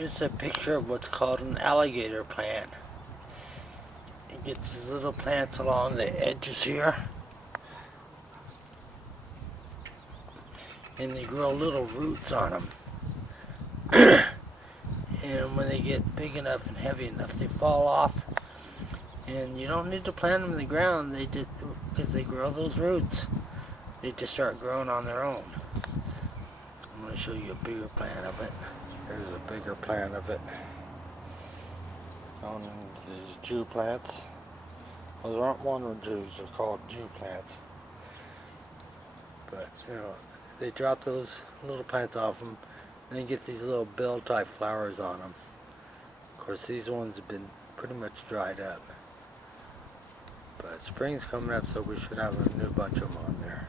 Here's a picture of what's called an alligator plant. It gets these little plants along the edges here, and they grow little roots on them. And when they get big enough and heavy enough, they fall off. And you don't need to plant them in the ground, because they grow those roots. They just start growing on their own. I'm going to show you a bigger plant of it. Here's a bigger plant of it. On these Jew plants. Well, there aren't wandering Jews, they're called Jew plants. But, you know, they drop those little plants off them, and they get these little bill-type flowers on them. Of course, these ones have been pretty much dried up. But spring's coming up, so we should have a new bunch of them on there.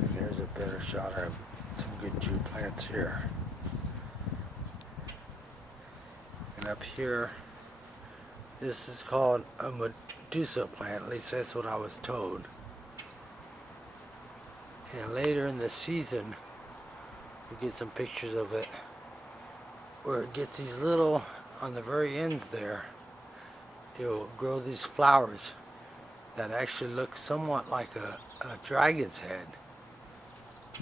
And here's a better shot of some good Jew plants here. And up here, this is called a Medusa plant, at least that's what I was told. And later in the season, we get some pictures of it, where it gets these little, on the very ends there, it will grow these flowers that actually look somewhat like a dragon's head.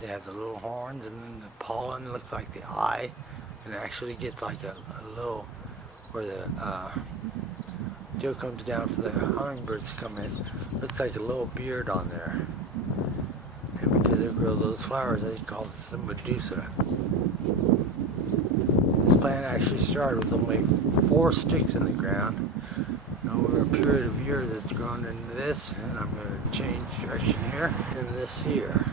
They have the little horns, and then the pollen looks like the eye, and it actually gets like a little, where the dew comes down for the hummingbirds to come in, looks like a little beard on there. And because they grow those flowers, they call it the Medusa. This plant actually started with only 4 sticks in the ground. Over a period of years, it's grown into this, and I'm going to change direction here, and this here.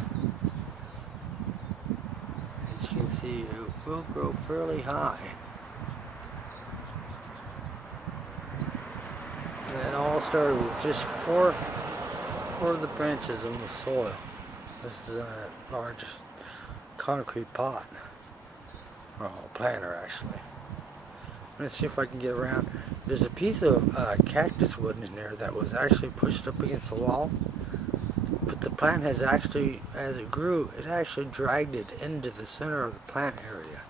As you can see, it will grow fairly high. And that all started with just four of the branches in the soil. This is a large concrete pot, or a planter actually. Let's see if I can get around. There's a piece of cactus wood in there that was actually pushed up against the wall, but the plant has actually, as it grew, it actually dragged it into the center of the plant area.